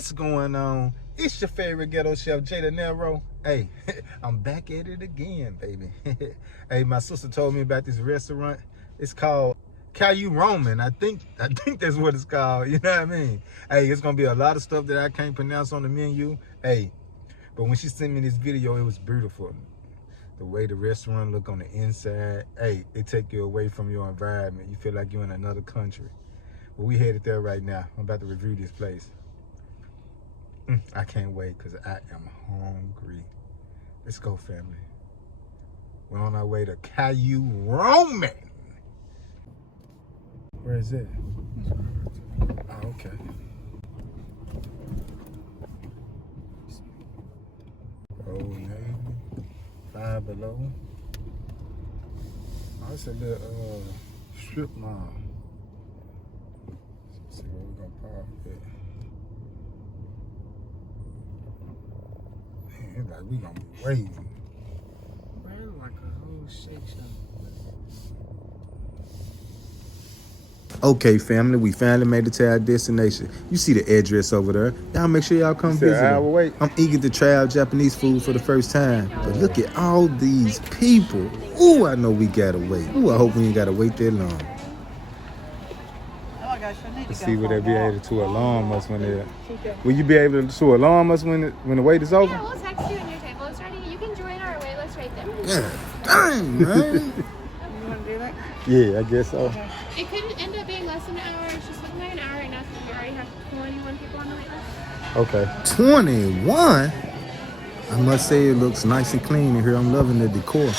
What's going on? It's your favorite ghetto chef, Jada Nero. Hey, I'm back at it again, baby. Hey, my sister told me about this restaurant. It's called Kyuramen. I think that's what it's called. You know what I mean? Hey, it's gonna be a lot of stuff that I can't pronounce on the menu. Hey, but when she sent me this video, it was beautiful. The way the restaurant look on the inside, hey, it take you away from your environment. You feel like you're in another country. But we headed there right now. I'm about to review this place. I can't wait because I am hungry. Let's go, family. We're on our way to Kyuramen. Where is it? Oh, okay. Old Navy, Five Below. Oh, it's a little strip mall. Let's see where we're gonna park at. Man, like we gonna be waiting. Man, like a whole shake shop. Okay, family, we finally made it to our destination. You see the address over there. Y'all make sure y'all come visit. I'm eager to try out Japanese food for the first time. But look at all these people. Ooh, I know we gotta wait. Ooh, I hope we ain't gotta wait that long. Let's see will they be able to alarm us when they're... Will you be able to alarm us when the wait is over? Yeah, we'll text you when your table is ready. You can join our wait list right there. Yeah, dang, man. You want to do that? Yeah, I guess so. Okay. It could end up being less than an hour. It's just looking like an hour right now because we already have 21 people on the wait list. Okay. 21? I must say it looks nice and clean in here. I'm loving the decor.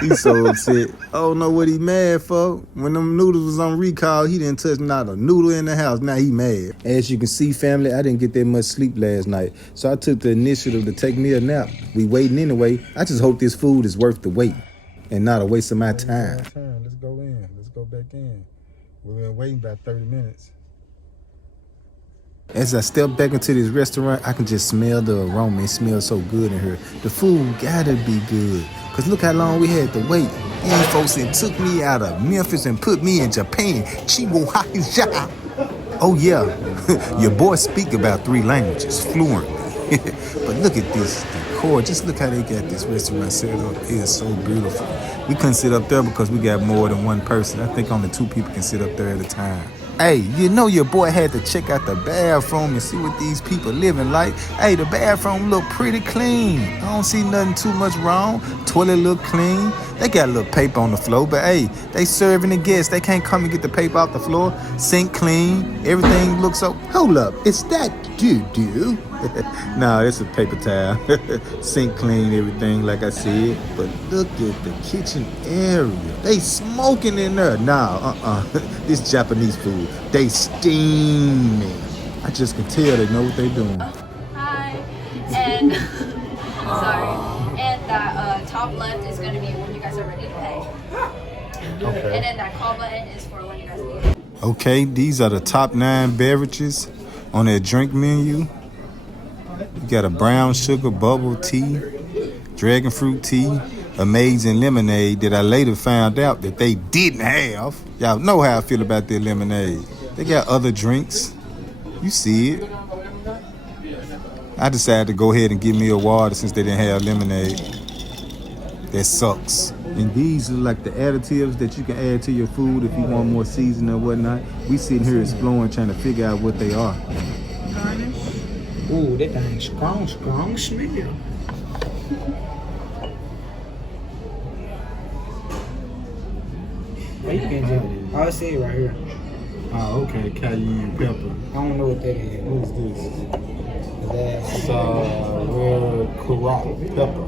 He's so upset. I don't know what he mad for. When them noodles was on recall, he didn't touch not a noodle in the house. Now he mad. As you can see, family, I didn't get that much sleep last night. So I took the initiative to take me a nap. We waiting anyway. I just hope this food is worth the wait and not a waste of my time. Let's go in. Let's go back in. We've been waiting about 30 minutes. As I step back into this restaurant, I can just smell the aroma. It smells so good in here. The food gotta be good. Cause look how long we had to wait. These folks that took me out of Memphis and put me in Japan. Oh yeah, your boy speak about 3 languages fluently. But look at this decor. Just look how they got this restaurant set up. It is so beautiful. We couldn't sit up there because we got more than one person. I think only 2 people can sit up there at a time. Hey, you know your boy had to check out the bathroom and see what these people living like. Hey, the bathroom look pretty clean. I don't see nothing too much wrong. Toilet look clean. They got a little paper on the floor, but hey, they serving the guests. They can't come and get the paper off the floor. Sink clean. Everything looks so... Hold up, is that doo-doo? Nah, it's a paper towel. Sink clean, everything, like I said. But look at the kitchen area. They smoking in there. Nah, this Japanese food, they steaming. I just can tell they know what they doing. Hi, and sorry, and that top left is going to be when you guys are ready to pay. Okay. And then that call button is for when you guys leave. Okay, these are the top 9 beverages on their drink menu. You got a brown sugar bubble tea, dragon fruit tea, amazing lemonade that I later found out that they didn't have. Y'all know how I feel about their lemonade. They got other drinks. You see it. I decided to go ahead and give me a water since they didn't have lemonade. That sucks. And these are like the additives that you can add to your food if you want more seasoning or whatnot. We sitting here exploring, trying to figure out what they are. Ooh, that thing strong smell. Oh, you can just... Oh, I see it right here. Oh, okay, cayenne pepper. I don't know what that is. What is this? That's Red Kyuramen pepper.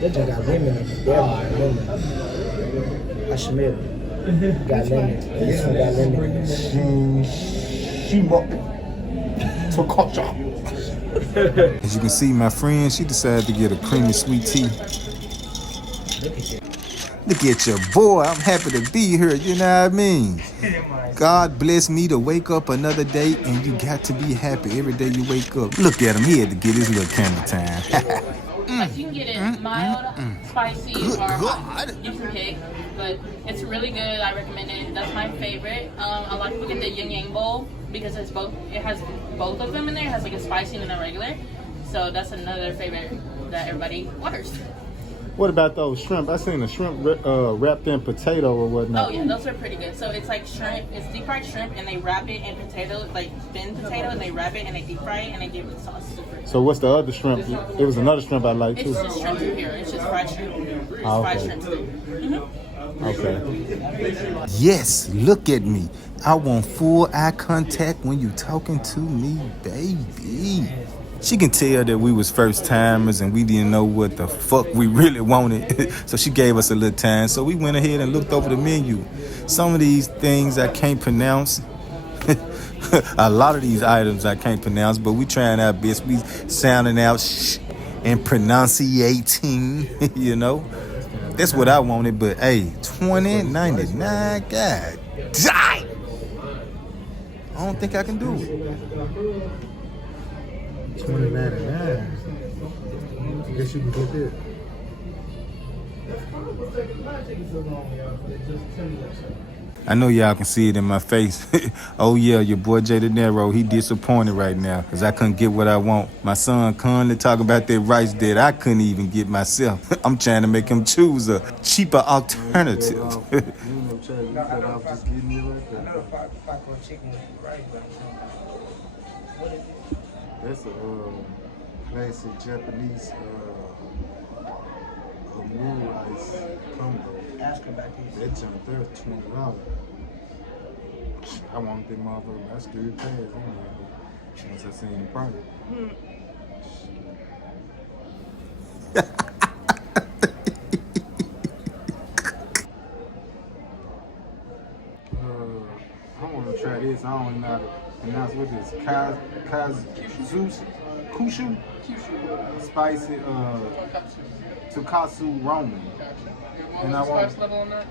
That just got lemon in it. Lemon. I smell it. Got lemon. This one got lemon in it. As you can see, my friend, she decided to get a creamy sweet tea. Look at your boy. I'm happy to be here. You know what I mean? God bless me to wake up another day, and you got to be happy every day you wake up. Look at him. He had to get his little camera time. Like you can get it mild, spicy, or hot. You can pick, but it's really good. I recommend it. That's my favorite. A lot of people get the yin yang bowl because it's both. It has both of them in there. It has like a spicy and a regular. So that's another favorite that everybody orders. What about those shrimp? I seen a shrimp wrapped in potato or whatnot. Oh yeah, those are pretty good. So it's like shrimp. It's deep fried shrimp, and they wrap it in potato, like thin potato, and they wrap it and they deep fry it and they give it sauce. Super. So what's the other shrimp? It was another shrimp I like too. It's just shrimp from here. It's just fried shrimp. It's fried shrimp. Okay. Yes, look at me. I want full eye contact when you talking to me, baby. She can tell that we was first timers and we didn't know what the fuck we really wanted. So she gave us a little time. So we went ahead and looked over the menu. Some of these things I can't pronounce. A lot of these items I can't pronounce, but we trying our best. We sounding out and pronunciating, you know. That's what I wanted, but hey, $20.99, God damn. I don't think I can do it. $20.99. I guess you can get that. I know y'all can see it in my face. Oh yeah, your boy Jay De Niro, he disappointed right now because I couldn't get what I want. My son constantly talk about that rice that I couldn't even get myself. I'm trying to make him choose a cheaper alternative. That's a classic Japanese moon rice combo. Ask her about these. That junk there $20. I wanted that motherfucker. I still paid anyway. Once I seen the price. I want to try this. I don't know how to pronounce what this Kushu spicy Tokatsu Ramen. And I want spice level on that?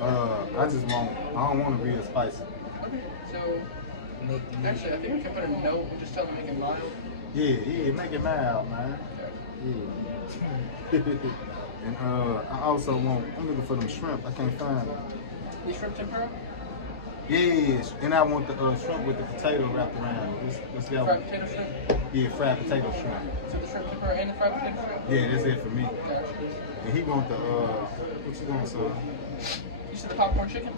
I don't want to be spicy. Okay, so actually I think we can put a note and just tell them to make it mild. Yeah, make it mild, man. Yeah. And I also I'm looking for them shrimp. I can't find them. The shrimp tempura? Yes, and I want the shrimp with the potato wrapped around it. Let's go. Fried potato shrimp? Yeah, fried potato shrimp. So the shrimp tempura and the fried potato shrimp? Yeah, that's it for me. Gotcha. And he want the what you want, son? You said the popcorn chicken?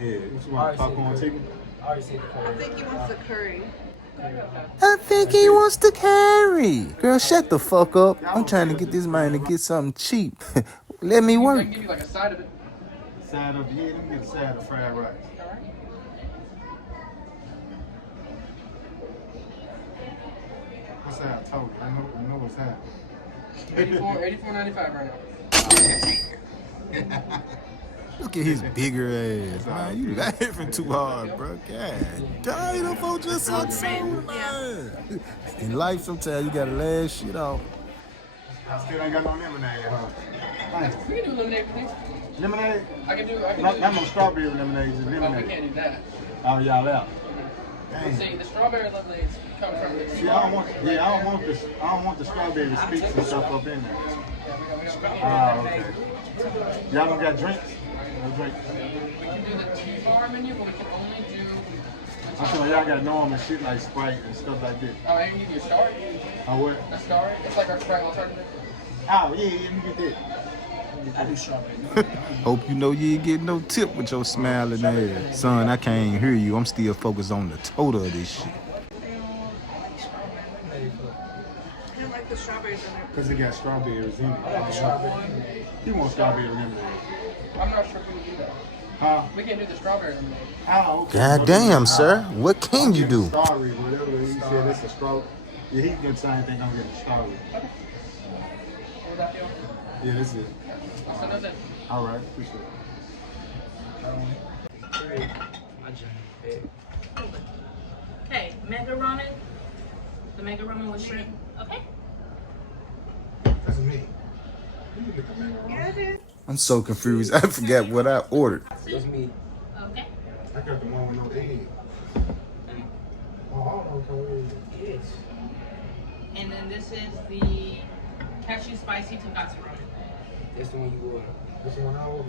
Yeah, what you want? Popcorn chicken? I already see the curry. I think he wants the curry. I think he wants to carry. Girl, shut the fuck up. I'm trying to get this man to get something cheap. Let me I work. can give you like a side of it. Side of, yeah, let me get a side of fried rice. Alright. What's that? I told you. I know what's happening. $84.95 right now. Look at his bigger ass. Man, you laughing too hard, bro. God damn, them folks just suck so man. In life, sometimes you gotta laugh shit off. I still ain't got no lemonade, huh? We can do lemonade, please. Lemonade? I can do. Not no strawberry lemonade, just Oh, we lemonade. can't do that. Oh, y'all out. Dang. See, the strawberry lemonades come from the. See, I don't want the strawberry sticks and stuff up in there. Oh, okay. Y'all don't got drinks? No drinks. We can do the T-bar menu, but we can only do. I'm sure y'all got normal shit like Sprite and stuff like that. Oh, I can give you a star. Oh, what? A star. It's like our Sprite alternative. Oh, yeah, let me get that. I do strawberry. Hope you know you ain't getting no tip with your smiling ass. Son, I can't hear you. I'm still focused on the total of this shit. I don't like the strawberries in there. Because it got strawberries in it. Strawberry. You want strawberry lemonade? I'm not sure if we can do that. Huh? We can't do the strawberry lemonade. Oh, okay. God damn, sir. What can you do? Strawberry, whatever he said, it's a strawberry. Yeah, he can get the same thing. I'm getting strawberry. What would that feel? Yeah, this is it. I'll send those in. All right, appreciate it. Okay, mega ramen. The mega ramen with shrimp. Okay. That's me. Yeah, it is. I'm so confused. I forgot what I ordered. It's me. Okay. I got the one with no egg. Oh, I don't know what it is. And then this is the cashew spicy tonkatsu ramen. That's the one you order. This the one I order?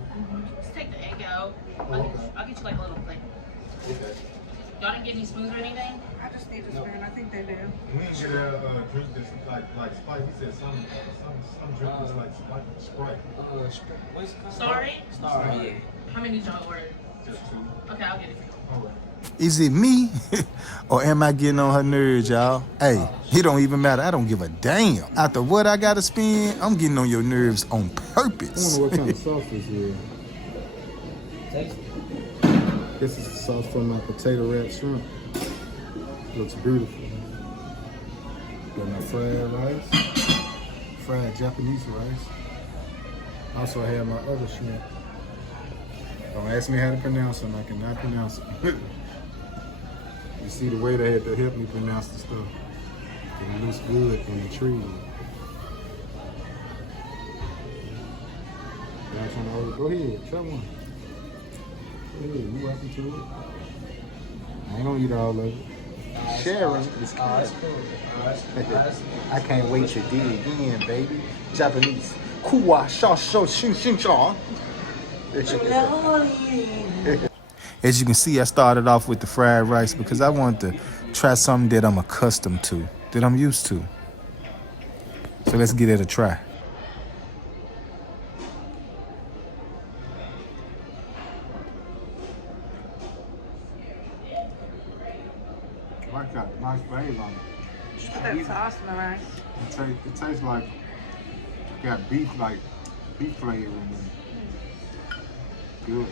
Just take the egg out. Oh, I'll okay. get you like a little plate. Okay. Y'all didn't get any spoons or anything? I just need a spoon. I think they do. We didn't get a drink that's like Sprite. He said some drink was like Sprite. What's it called? Sorry? Sorry, yeah. How many did y'all order? Just two. Okay, I'll get it for you. Is it me or am I getting on her nerves, y'all? Hey, it don't even matter. I don't give a damn. After what I gotta spend, I'm getting on your nerves on purpose. I wonder what kind of sauce this is. Taste it. This is the sauce for my potato wrapped shrimp. Looks beautiful. Got my fried rice, fried Japanese rice. Also, I have my other shrimp. Don't ask me how to pronounce them. I cannot pronounce them. You see the way they had to help me pronounce the stuff. It looks good and intriguing. Y'all trying to order? Go ahead, try one. Go ahead, you welcome to it. I ain't gonna eat all of it. Sharing is good. I can't wait to dig in, baby. Japanese. Kuwa sha sho shin shin cha. As you can see, I started off with the fried rice because I wanted to try something that I'm accustomed to, that I'm used to. So let's give it a try. I like that nice flavor on it. Put that sauce in the rice. It tastes like got beef flavor in it. Good.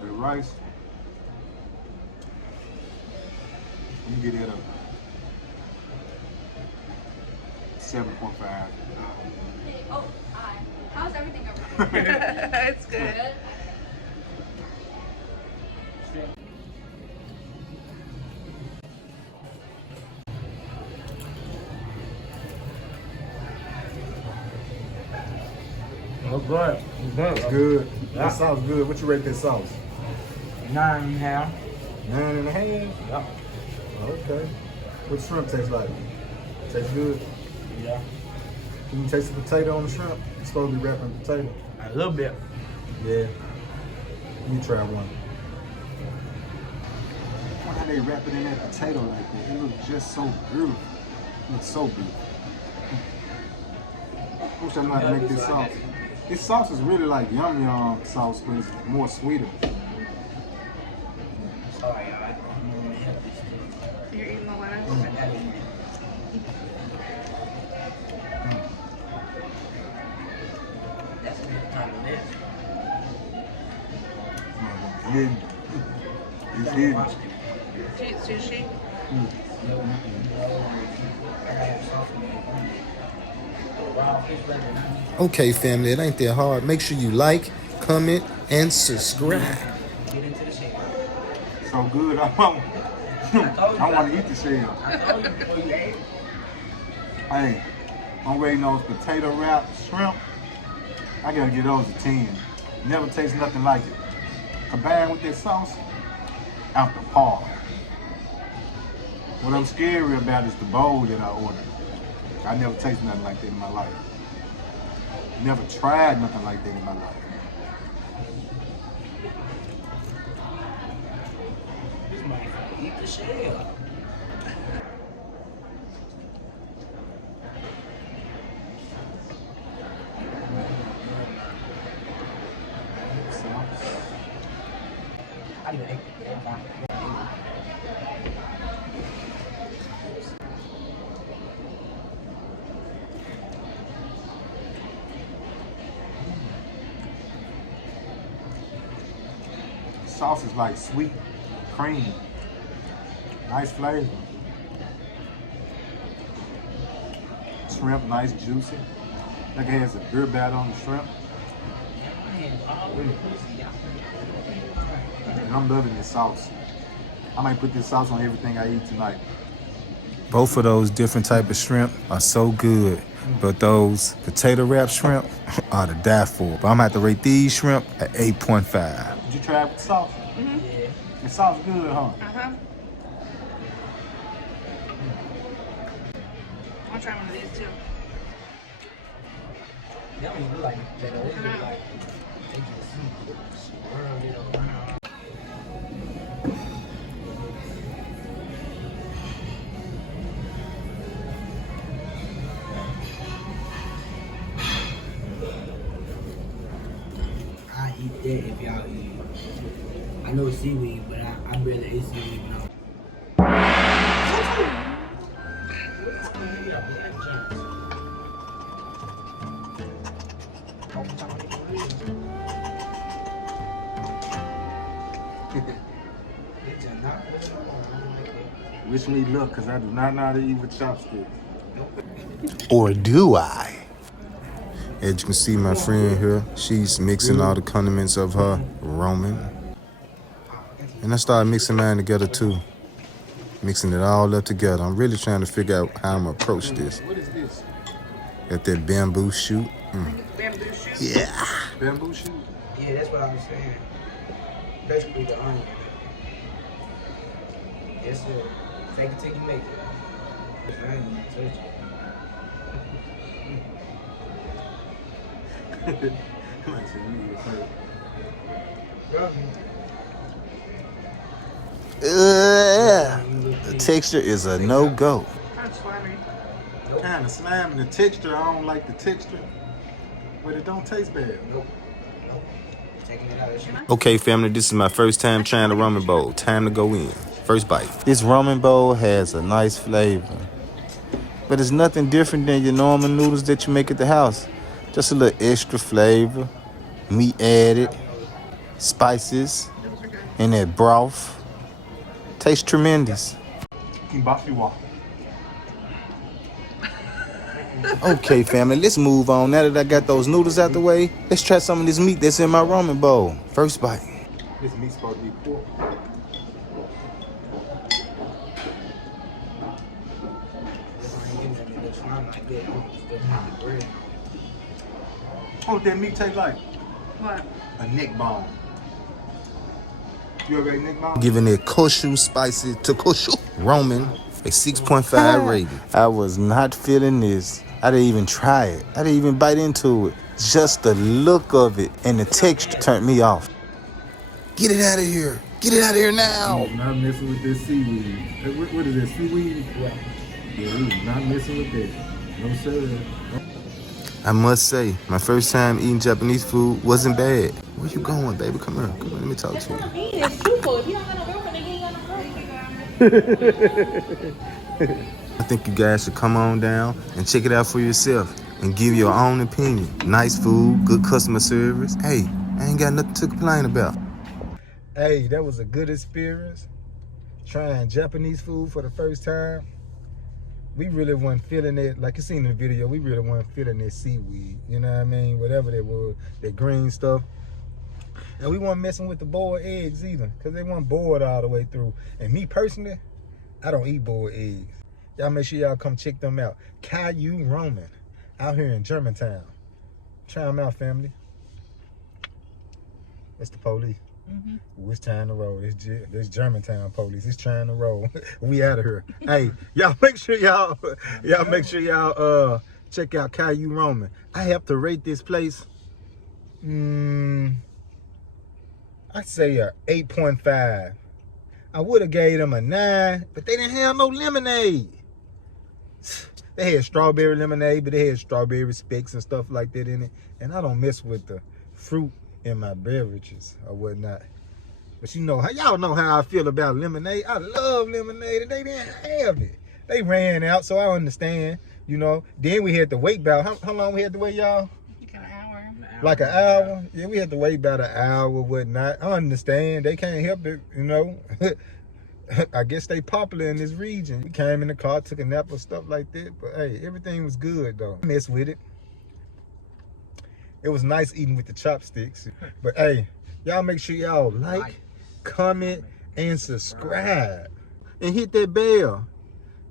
The rice, you can get it a 7.5. Oh, hi. How's everything over here? It's good. Good. Oh, good. That's good. That sauce good. What you rate this sauce? 9.5. 9.5? Yep. Okay. What shrimp tastes like? Tastes good. Yeah. Can you taste the potato on the shrimp? It's supposed to be wrapped in potato. A little bit. Yeah. Let me try one. How they wrap it in that potato like that? It looks just so beautiful. It looks so beautiful. I wish I knew how to make this sauce. This sauce is really like yum yum sauce, but it's more sweeter. Sorry, y'all. You're eating the lettuce. That's a good time to live. Hidden. It's hidden. Do you eat sushi? Okay, family, it ain't that hard. Make sure you like, comment, and subscribe. Get into the shade. So good. I want to eat the shell. I told you before you ate. Hey, I'm rating those potato wrapped shrimp. I gotta give those a 10. Never taste nothing like it. Combined with this sauce, out the par. What I'm scary about is the bowl that I ordered. I never tasted nothing like that in my life. Never tried nothing like that in my life. This motherfucker eat the shell. I didn't eat it. Sauce is like sweet, creamy, nice flavor. Shrimp, nice, juicy. Like it has a beer bat on the shrimp. And I'm loving this sauce. I might put this sauce on everything I eat tonight. Both of those different type of shrimp are so good, but those potato wrap shrimp are to die for. But I'm gonna have to rate these shrimp at 8.5. Did you try it with the sauce? Yeah. The sauce good, huh? Uh-huh. I'll try one of these too. They don't even look like that. They look like they just swirled it around. I eat that if y'all eat. I know it's seaweed, but I'd rather eat seaweed when I'm. Wish me luck, because I do not know how to eat with chopsticks. Or do I? As you can see, my friend here, she's mixing all the condiments of her ramen. And I started mixing mine together too. Mixing it all up together. I'm really trying to figure out how I'm gonna approach this. What is this? Got that bamboo shoot. Bamboo shoot. Yeah. Bamboo shoot? Yeah, that's what I was saying. Basically the onion. Yes, sir. Take it till you make it. I ain't even touch it. The texture is a no-go. Kind of slimy. Kind of slime, and the texture, I don't like the texture. But it don't taste bad. Nope. Taking it out of the Okay, family, this is my first time trying the ramen bowl. Time to go in. First bite. This ramen bowl has a nice flavor, but it's nothing different than your normal noodles that you make at the house. Just a little extra flavor, meat added, spices, and that broth. Tastes tremendous. Okay, family, let's move on. Now that I got those noodles out the way, let's try some of this meat that's in my ramen bowl. First bite. This meat's supposed to be pork. What that meat taste like? What? A neck bone. You ever ate neck bone? Giving it kosher spicy to kosher ramen a 6.5 rating. I was not feeling this. I didn't even try it. I didn't even bite into it. Just the look of it and the texture turned me off. Get it out of here. Get it out of here now. Not messing with this seaweed. Hey, what is this, seaweed? Yeah, we not messing with that. No sir. I must say, my first time eating Japanese food wasn't bad. Where you going, baby? Come here. Come on, let me talk to you. It's stupid. If you don't got no girlfriend, then you ain't got no girlfriend. I think you guys should come on down and check it out for yourself and give your own opinion. Nice food, good customer service. Hey, I ain't got nothing to complain about. Hey, that was a good experience. Trying Japanese food for the first time. We really wasn't feeling it. Like you seen in the video, we really wasn't feeling that seaweed. You know what I mean? Whatever that was, that green stuff. And we weren't messing with the boiled eggs either, because they weren't boiled all the way through. And me personally, I don't eat boiled eggs. Y'all make sure y'all come check them out. Kyuramen, out here in Germantown. Try them out, family. That's the police. Ooh, it's time to roll. This Germantown police. It's trying to roll. We out of here. Hey, y'all make sure y'all check out Kyuramen. I have to rate this place. I'd say a 8.5. I would have gave them a 9, but they didn't have no lemonade. They had strawberry lemonade, but they had strawberry specks and stuff like that in it. And I don't mess with the fruit in my beverages or whatnot. But you know, y'all know how I feel about lemonade. I love lemonade, and they didn't have it. They ran out, so I understand, you know. Then we had to wait about, how long we had to wait, y'all? Like an hour. Like an hour? Yeah, we had to wait about an hour, whatnot. I understand. They can't help it, you know. I guess they popular in this region. We came in the car, took a nap or stuff like that. But hey, everything was good though. I mess with it. It was nice eating with the chopsticks. But hey, y'all make sure y'all like, comment, and subscribe. And hit that bell.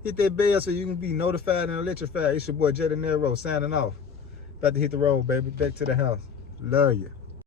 Hit that bell so you can be notified and electrified. It's your boy Jay De Niro signing off. About to hit the road, baby. Back to the house. Love you.